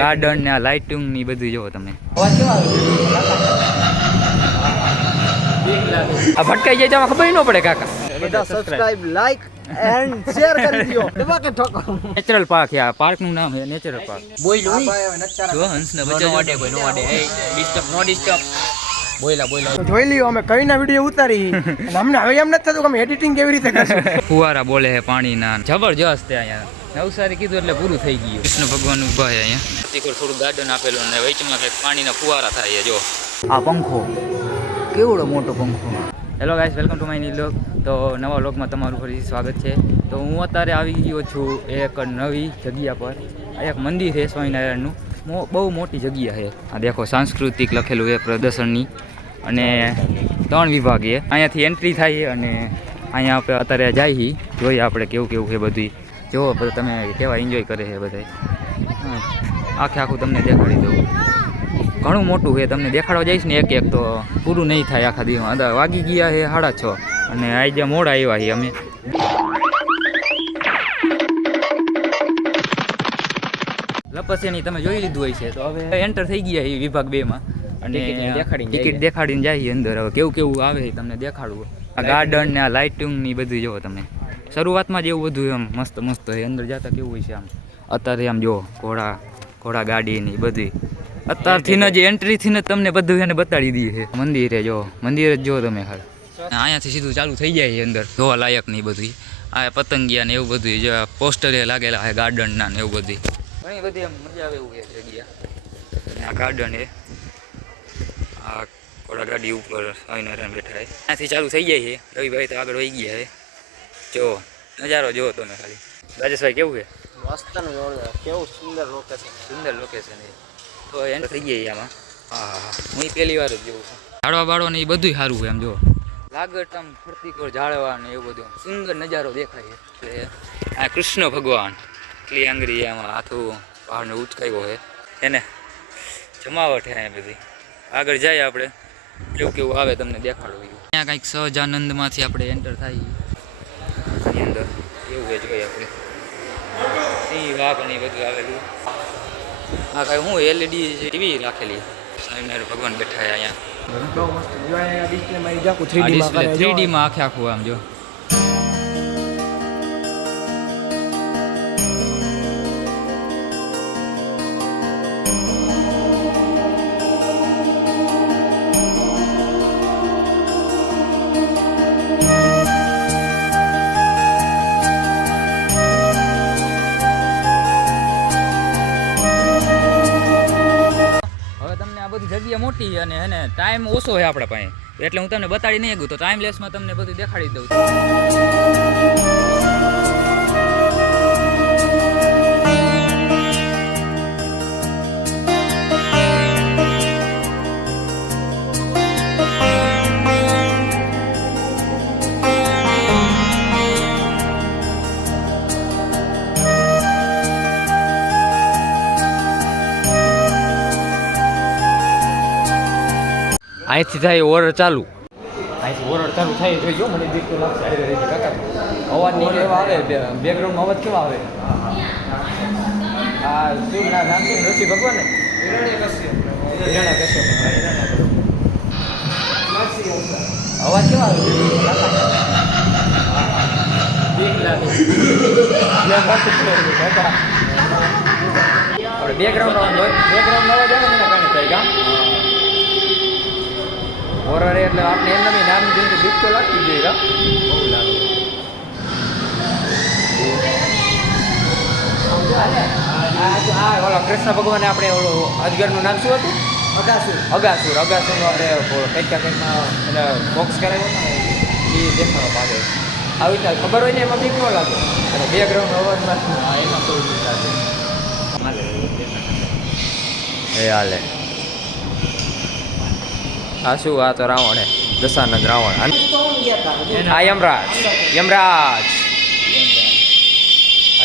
Garden ને lighting ની બધું જોવો તમે. આ ભટકાઈ જાય તો ખબર ન પડે કાકા. બધા સબસ્ક્રાઇબ લાઈક એન્ડ શેર કરી દિયો. દબા કે ઠોકો. નેચરલ પાર્ક છે આ પાર્ક નું નામ છે નેચરલ પાર્ક. બોયલું જો હંસ ને બચ્ચા નો કોઈ નો અડે એ ડિસ્ટર્બ નો ડિસ્ટર્બ. બોયલા જોઈ લ્યો અમે કઈના વિડિયો ઉતારી અને અમને હવે એમ નથી થતું કે અમે એડિટિંગ કેવી રીતે કરશું. ફુવારા બોલે છે પાણીના જબરજસ્ત છે અહીંયા. નવસારી કીધું એટલે પૂરું થઈ ગયું. કૃષ્ણ ભગવાન ઉભા છે અહીંયા. થોડું ગાર્ડન આપેલું અને વચમાં કંઈક પાણીના ફુવારા થાય જો. આ પંખો કેવડો મોટો પંખો. Hello guys, welcome to my new vlog. તો નવા વ્લોગમાં તમારું ફરીથી સ્વાગત છે. તો હું અત્યારે આવી ગયો છું એક નવી જગ્યા પર. એક મંદિર છે સ્વામિનારાયણનું, બહુ મોટી જગ્યા છે. આ દેખો સાંસ્કૃતિક લખેલું છે પ્રદર્શનની, અને 3 વિભાગ છે. અહીંયાથી એન્ટ્રી થાય અને અહીંયા આપણે અત્યારે જઈએ જોઈએ આપણે કેવું કેવું છે બધું. જુઓ તમે કેવા એન્જોય કરે છે બધા. આખું તમને દેખાડી દઉં. ઘણું મોટું છે, તમને દેખાડવા જઈશ ને એક એક તો પૂરું નહીં થાય આખા દિવસમાં. વાગી ગયા છે 6:30 અને આજે મોડા આવ્યા છીએ અમે. લપસેની તમે જોઈ લીધું હોય છે. તો હવે એન્ટર થઈ ગયા છે વિભાગ 2માં અને ટિકિટ દેખાડીને જઈએ અંદર. હવે કેવું કેવું આવે છે તમને દેખાડવું. આ ગાર્ડન ને આ લાઇટિંગ ની બધું જોવો તમે. શરૂઆતમાં જ એવું બધું એમ મસ્ત મસ્ત છે. અંદર જતા કેવું હોય છે આમ. અત્યારે આમ જો ઘોડા ગાડી ની બધી અત્યારથી જ એન્ટ્રીથી ને તમને બધું એને બતાડી દઈએ છે. મંદિરે જો, મંદિર જ જો તમે ખાલી. અહીંયાથી સીધું ચાલુ થઈ જાય છે અંદર જોવા લાયક ની બધું. આ પતંગિયા ને એવું બધું જો પોસ્ટરે લાગેલા છે ગાર્ડનના ને એવું બધું. ઘણી બધી એમ મજા આવે એવું છે જગ્યા. આ ગાર્ડન છે. આ ઘોડા ગાડી ઉપર સ્વામિનારાયણ બેઠા છે. ત્યાંથી ચાલુ થઈ જાય છે. રવિભાઈ તો આગળ વહી ગયા છે. જો નજારો જુઓ તમે ખાલી. રાજેશભાઈ કેવું છે? મસ્ત ને કેવું સુંદર લોકેશન. સુંદર લોકેશન છે. તો એન્ટર થઈ ગયા આમાં. હા, હું પહેલી વાર જ જોઉં છું. ઝાડવા બાળવા ને એ બધું સારું હોય એમ જો. લાગટ આમ ફરતી કોર ઝાડવા ને એવું બધું સુંદર નજારો દેખાય છે. આ કૃષ્ણ ભગવાન એટલી આંગળી આમાં હાથું પહાડને ઉચકાયો છે એને જમાવટ છે અહીંયા બધી. આગળ જાય આપણે કેવું કેવું આવે તમને દેખાડવું. અહીંયા કંઈક સહજાનંદમાંથી આપણે એન્ટર થાય એની અંદર એવું છે. જોઈએ આપણે સિંહ વાઘ ને બધું આવેલું. હા કાંઈ હું LED ટીવી રાખેલી. સ્વામિનારાયણ ભગવાન બેઠા છે અહીંયા. બહુ મસ્ત જોયા ડિસ્પ્લેમાં ઈ જાકુ 3D માં કરે. 3D માં આખું આમ જો. જગ્યા મોટી અને એને ટાઈમ ઓછો છે આપણા પાસે, એટલે હું તમને બતાડી નહીં શકું. તો ટાઈમ લેસમાં તમને બધું દેખાડી દઉં. અહીંથી થાય ઓરડ ચાલુ. અહીંથી ઓરડ ચાલુ થાય જોઈજો. મને બીક તો લાગશે. કાકા અવાજ નહીં કેવા આવે, બેકગ્રાઉન્ડમાં અવાજ કેવા આવે. આ શું નામ છે? ઋષિ ભગવાન ને અવાજ કેવા આવે? બીક લાગે. બેકગ્રાઉન્ડ અવાજ આવે ને એના કારણે થાય કામ હોરર એટલે આપણે એમ નવી નામ જોઈને બીક તો લાગતી જોઈએ. બહુ લાગે. ઓલો કૃષ્ણ ભગવાન આપણે ઓલો અજગરનું નામ શું હતું? અગાસુર. અગાસુરનું આપણે કંઈકમાં એટલે બોક્સ કરાવ્યો હતો ને એ દેખાડવા માંગે. આવી રીતે ખબર હોય ને એમાં બીક ન લાગે. અને બેકગ્રાઉન્ડ અવાજમાં એમાં કોઈ બીક લાગે. એ હાલે. આ શું? આ તો રાવણ હે, દશાનંદ રાવણ. આ યમરાજ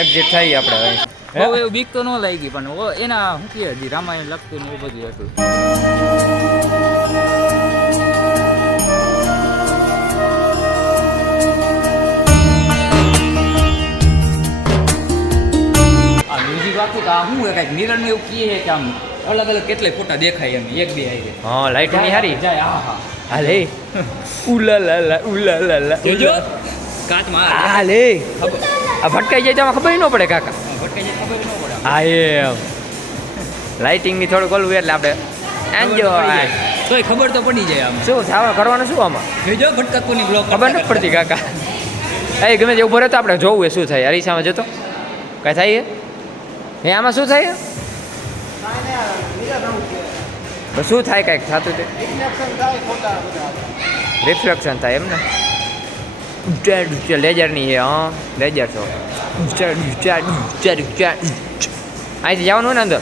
એક્ઝિટ થઈ આપણે. બહુ એવું બીક તો ન લાગી, પણ એના શું કહે હજી રામાયણ લખતું ને એવું બધું હતું. આ મ્યુઝિક બાકી તો આ શું કાંઈક મિરરનું એવું કહે છે કે આમ અલગ અલગ કેટલાય ફોટા દેખાય એમ એક બે આવી હા લાઇટિંગ હારી જાય હા હા હાલે ઉલા જોજો કાચમાં હાલે આ ભટકાઈ જાય તો આમાં ખબર ન પડે કાકા ભટકાઈ જાય ખબર ન પડે હા એમ લાઇટિંગની થોડુંક ઓલું એટલે આપણે એન્જોય તોય ખબર તો પડી જાય આમ શું થાવા કરવાનું શું આમાં જોજો ભટકાતોની બ્લોગ ખબર નથી પડતી કાકા એ ગમે તે ઉભો રહે તો આપણે જોવું શું થાય અરીસામાં જતો કાંઈ થાય હે આમાં શું થાય શું થાય કાંઈક થતું તે રિફ્લેક્શન થાય એમ ને લેજરની છે હા લેજર છો અહીંથી જવાનું હોય ને અંદર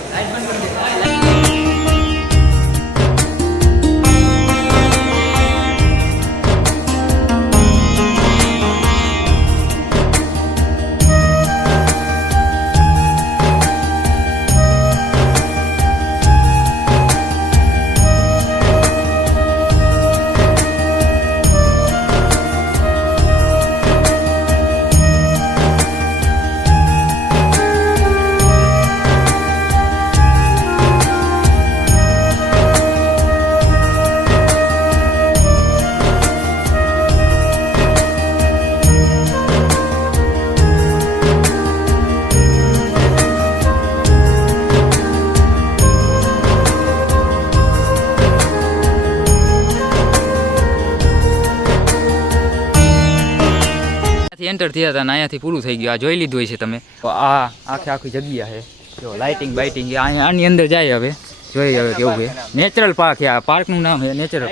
એન્ટર થયા હતા ને અહીંયાથી પૂરું થઈ ગયું આ જોઈ લીધું હોય છે તમે તો આ આખી જગ્યા છે જો લાઇટિંગ બાઇટિંગ અહીંયા આની અંદર જાય હવે જોઈએ હવે કેવું છે નેચરલ પાર્ક છે આ પાર્કનું નામ છે નેચરલ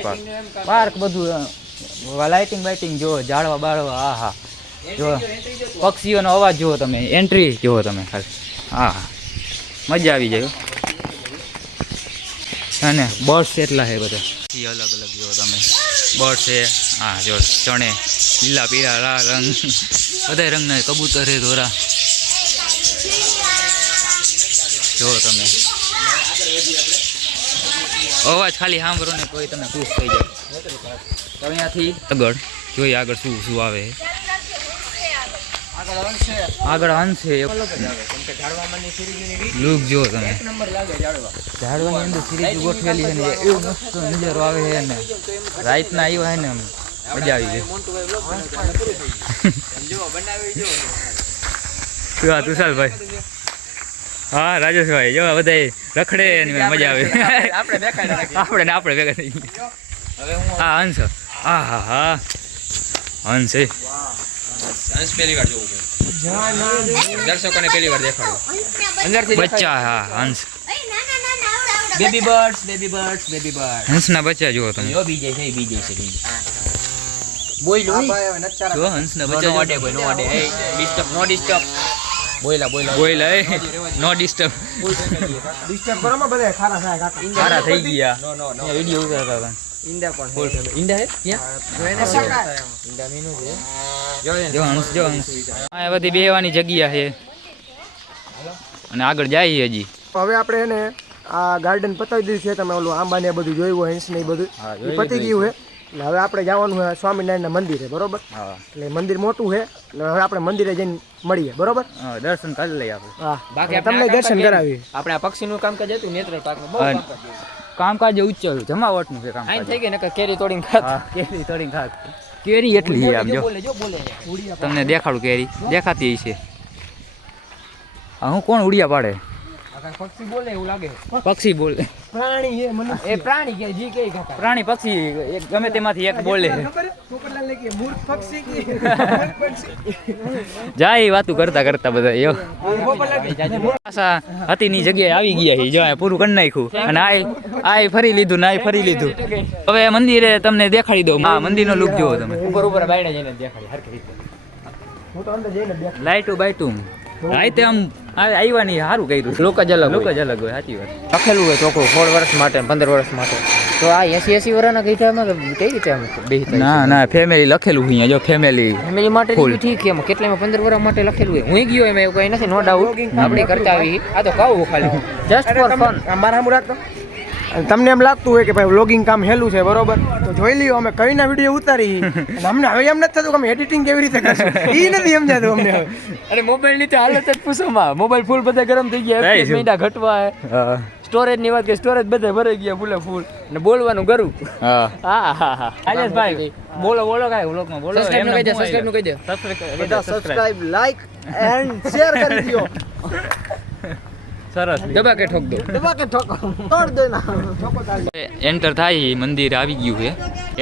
પાર્ક બધું લાઇટિંગ બાઇટિંગ જુઓ ઝાડવા બાળવા હા હા જો પક્ષીઓનો અવાજ જુઓ તમે એન્ટ્રી જુઓ તમે ખાલી હા મજા આવી જાય અને બર્ડ્સ એટલા છે બધા અલગ અલગ જુઓ તમે બર્ડ છે હા જો ચણે લીલા પીળા લાલ રંગ બધા રંગના કબૂતર છે ધોરા જો તમે અવાજ ખાલી સાંભળો ને કોઈ તમે ખુશ થઈ જાવ તો અહીંયાથી આગળ જોઈએ આગળ શું શું આવે આગળ હંસ છે લુક જો તમે ઝાડવાની અંદર સિરીજ ગોઠવેલી છે ને એવું મસ્ત નજારો આવે છે ને રાતના આવ્યો છે ને મજા આવી જાય તુષાલભાઈ હા રાજેશભાઈ જો બધા રખડે એની મજા આવે આપણે ભેગા થઈ હા હંસ હા હા હા હંસ છે હંસ પહેલી વાર જોવું દર્શકોને પહેલી વાર દેખાડો અંદરથી બચ્ચા હા હંસ બેબી બર્ડ્સ હંસના બચ્ચા જુઓ તમે જો બીજે છે બોયલું જો હંસના બચ્ચા નો અડે એ ડિસ્ટર્બ બોયલા એ નો ડિસ્ટર્બ કરો માં બધા ખારા થાય કાકા ખારા થઈ ગયા અહીંયા વિડિયો ઉતારતા હતા ઈંડા પણ ઈંડા હે ક્યાં જો હંસ આ બધી બેહવાની જગ્યા છે અને આગળ જાય હજી હવે આપણે એને આ ગાર્ડન પતાવી દીધું છે તમે ઓલું આંબા ને બધું જોયું હોય હંસ ને બધું પતી ગયું છે એટલે હવે આપણે જવાનું છે સ્વામિનારાયણના મંદિરે બરોબર એટલે મંદિર મોટું છે એટલે હવે આપણે મંદિરે જઈને મળીએ બરોબર દર્શન કરી લઈએ આપણે હા બાકી તમને દર્શન કરાવીએ આપણે આ પક્ષીનું કામકાજ હતું નેત્રલ પાર્કનું બહુ કામકાજ ઉચ્ચર જમાવટનું છે કામ થઈ ગઈ ને કેરી તોડીને ખાત કેરી એટલી આમ જો તમને દેખાડું કેરી દેખાતી છે હું કોણ ઉડિયા પાડે પક્ષી બોલે એવું લાગે પક્ષી બોલે પ્રાણી છે મનુષ્ય એ પ્રાણી કે જી કઈ કાકા પ્રાણી પક્ષી એક ગમે તેમાંથી એક બોલે પોપટલાલ ને કે મૂર્ખ પક્ષી કે જાય વાતું કરતા બધા યો આશા હતીની જગ્યાએ આવી ગયા છે જો પૂરું કરી નાખ્યું અને આ ફરી લીધું ને ફરી લીધું હવે મંદિરે તમને દેખાડી દઉં હા મંદિરનો લુક જુઓ તમે ઉપર બાયડા જઈને દેખાડી હરખી રીતે હું તો અંદર જઈને બેઠો લાઈટું બાઈટું રાતે આમ આવ્યા નહીં સારું કર્યું લોક જ અલગ હોય સાચી વાત લખેલું હોય ચોખ્ખું 16 વર્ષ માટે 15 વર્ષ માટે તો આ 80 વર્ષના ગઈઠામાં કઈ રીતે આમ બેહતા ના ફેમિલી લખેલું અહીંયા જો ફેમિલી માટે ઠીક છે એમાં કેટલામાં 15 વર્ષ માટે લખેલું હોય હું ગયો એમાં એવું કઈ નથી નો ડાઉટ આપણે કરતા આવી આ તો કહું ખાલી જસ્ટ ફોર ફન મારા સામું રાખતો અને તમને એમ લાગતું હોય કે ભાઈ વ્લોગિંગ કામ હેલું છે બરોબર, તો જોઈ લ્યો અમે કઈના વિડીયો ઉતારી અને અમને હવે એમ નથી થતું કે અમે એડિટિંગ કેવી રીતે કરશું, એ નથી સમજાતું અમને હવે. અરે મોબાઈલ ની તો હાલત જ પૂછોમાં, મોબાઈલ ફૂલ બધા ગરમ થઈ ગયા, FPS મહિના ઘટવા સ્ટોરેજ ની વાત કે સ્ટોરેજ બધા ભરાઈ ગયા ફૂલે ફૂલ, અને બોલવાનું ગરું. હા હા હા રાજેશભાઈ બોલો બોલો કાંઈ વ્લોગમાં બોલો. સબસ્ક્રાઇબ નું કહી દે. બધા સબસ્ક્રાઇબ, લાઈક એન્ડ શેર કરી દો. સરસ દબા કે ઠોક દો, દબા કે ઠોકો તોડ દો ના. એન્ટર થાય મંદિર આવી ગયું છે,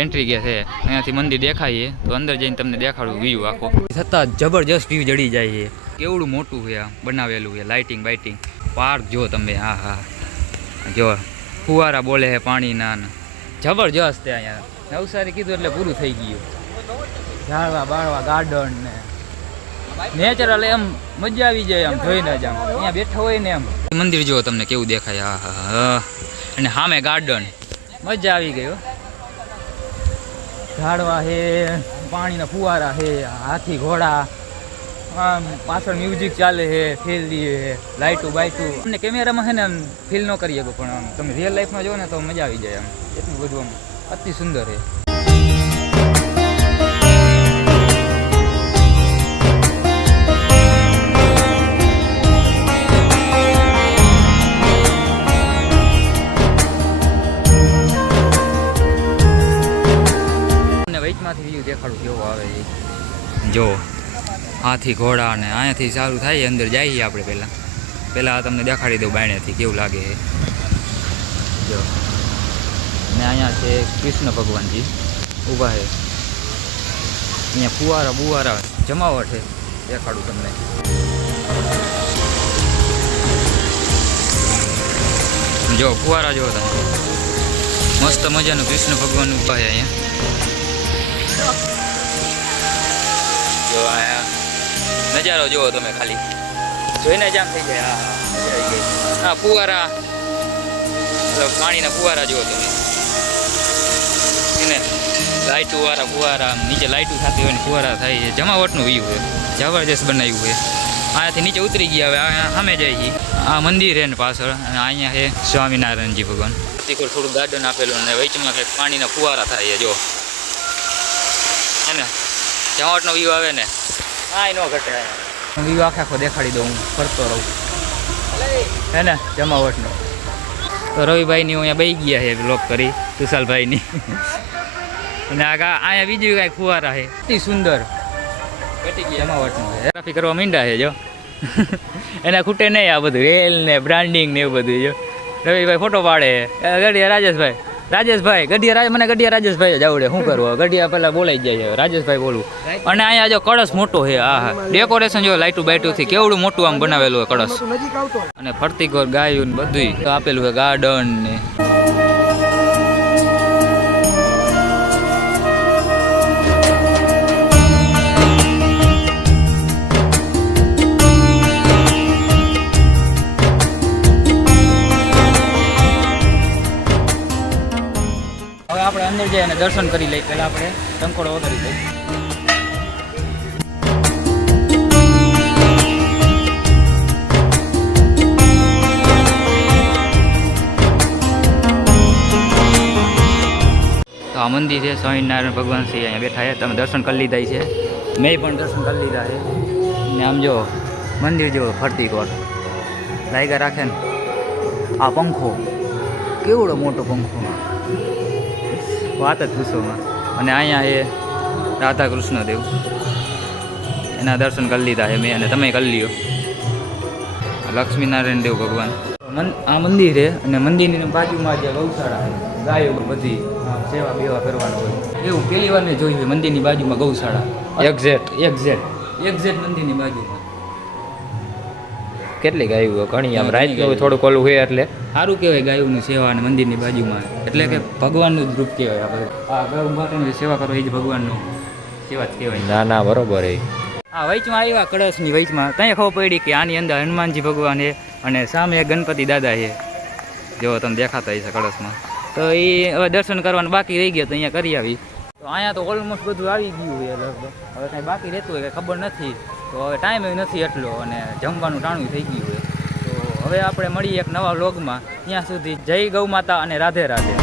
એન્ટ્રી ગયા છે અહીંયાથી મંદિર દેખાય છે, તો અંદર જઈને તમને દેખાડું વ્યૂ આખો. છતાં જબરજસ્ત વ્યૂ જડી જાય છે, કેવડું મોટું છે આ બનાવેલું છે, લાઇટિંગ બાઇટિંગ, પાર્ક જો તમે. હા હા જો ફુવારા બોલે છે પાણીના, જબરજસ્ત છે અહીંયા. નવસારી કીધું એટલે પૂરું થઈ ગયું. ઝાડવા બાળવા ગાર્ડન ને નેચરલ એમ મજા આવી જાય આમ જોઈને જ, આમ અહીંયા બેઠા હોય ને એમ. મંદિર જો તમને કેવું દેખાય. હા હા અને સામે ગાર્ડન, મજા આવી ગઈ. ઝાડવા છે, પાણીના ફુવારા છે, હાથી ઘોડા, આમ પાછળ મ્યુઝિક ચાલે છે, ફેરી છે, લાઇટું બાઇટું. તમને કેમેરામાં છે ને આમ ફીલ ન કરી શકો, પણ આમ તમે રિયલ લાઈફમાં જો ને તો મજા આવી જાય. આમ એટલું બધું આમ અતિ સુંદર છે. વચમાંથી વ્યૂ દેખાડું કેવો આવે છે જો. હાથી ઘોડા ને અહીંયાથી ચાલુ થાય, અંદર જઈએ આપણે. પહેલાં તમને દેખાડી દઉં બાયણેથી કેવું લાગે છે જો. ને અહીંયા છે કૃષ્ણ ભગવાનજી ઊભા છે. અહીંયા ફુવારા બુવારા જમાવટ છે, દેખાડું તમને. જો ફુવારા જો તમે, મસ્ત મજાનું કૃષ્ણ ભગવાન ઊભા છે અહીંયા. જો અહીંયા નજારો જુઓ તમે, ખાલી જોઈને જામ થઈ જાય. હા મજા આવી ગઈ. હા ફુવારા, પાણીના ફુવારા જુઓ તમે એને, લાઇટું વાળા ફુવારા, નીચે લાઇટું થતી હોય ને ફુવારા થાય છે. જમાવટનું વ્યૂ છે, જબરજસ્ત બનાવ્યું છે. અહીંયાથી નીચે ઉતરી ગયા, હવે અહીંયા સામે જાય છે. આ મંદિર છે ને પાછળ, અને અહીંયા છે સ્વામિનારાયણજી ભગવાન. થોડું ગાર્ડન આપેલું અને વચમાં કંઈક પાણીના ફુવારા થાય છે જો. હે ને જમાવટનો વ્યૂ આવે ને, હા નો ઘટે. વ્યૂ આખો દેખાડી દઉં, હું ફરતો રહું. હે ને જમાવટનો. તો રવિભાઈની અહીંયા બેસી ગયા છે બ્લોક કરી, તુષાલભાઈની. અને અહીંયા બીજું કાંઈક ફુવારા છે, અતિ સુંદર જમાવટનું છે. ટ્રાફિક કરવા માંડ્યા છે જો. એના ખૂટે નહીં આ બધું રેલ ને બ્રાન્ડિંગ ને એવું બધું જો. રવિભાઈ ફોટો પાડે. ગઢિયા રાજેશભાઈ ગઢિયા મને ગઢિયા રાજેશભાઈ જ આવડે. શું કરવું, ગઢિયા પહેલાં બોલાઈ જાય, રાજેશભાઈ બોલું. અને અહીંયા જો કળશ મોટો છે. હા ડેકોરેશન જો લાઇટું બાઇટુંથી કેવડું મોટું આમ બનાવેલું હોય કળશ. અને ફરતી ઘર ગાયું ને બધું આપેલું છે, ગાર્ડન ને. આપણે અંદર જઈએ અને દર્શન કરી લઈએ. પહેલાં આપણે ટંકોડો વગાડી લઈએ. તો આ મંદિર છે, સ્વામિનારાયણ ભગવાન શ્રી અહીંયા બેઠા છે. તમે દર્શન કરી લીધા છે, મેં પણ દર્શન કરી લીધા છે. ને આમ જો મંદિર જેવો ફરતી કોર લાગ્યા રાખે ને. આ પંખો કેવડો મોટો પંખો, વાત જ પૂછોમાં. અને અહીંયા એ રાધા કૃષ્ણ દેવ, એના દર્શન કરી લીધા છે મેં, અને તમે કરી લ્યો. લક્ષ્મીનારાયણ દેવ ભગવાન. આ મંદિર છે, અને મંદિરની બાજુમાં જે ગૌશાળા છે, ગાયો બધી સેવા બેવા કરવાનો હોય એવું પહેલી વાર મેં જોયું. મંદિરની બાજુમાં ગૌશાળા, એક્ઝેક્ટ મંદિરની બાજુમાં. કેટલી ગાયું ઘણી, આમ રાતનું થોડુંક ઓલું હોય એટલે સારું કહેવાય ગાયોની સેવા અને મંદિરની બાજુમાં. એટલે કે ભગવાનનું જ રૂપ કહેવાય. આ ગૌ માતાની સેવા કરો એ જ ભગવાનનું સેવા જ કહેવાય. ના ના બરોબર એ. આ વચમાં આવ્યા કળશની વચમાં, ત્યાં ખબર પડી કે આની અંદર હનુમાનજી ભગવાન છે અને સામે ગણપતિ દાદા છે. જો તમે દેખાતા હશે કળશમાં. તો એ હવે દર્શન કરવાનું બાકી રહી ગયા, તો અહીંયા કરી આવી. તો અહીંયા તો ઓલમોસ્ટ બધું આવી ગયું છે લગભગ. હવે કાંઈ બાકી રહેતું હોય કંઈ ખબર નથી. તો હવે ટાઈમ નથી એટલો, અને જમવાનું ટાણું થઈ ગયું હોય. તો હવે આપણે મળીએ એક નવા વ્લોગમાં. ત્યાં સુધી જય ગૌ માતા અને રાધે રાધે.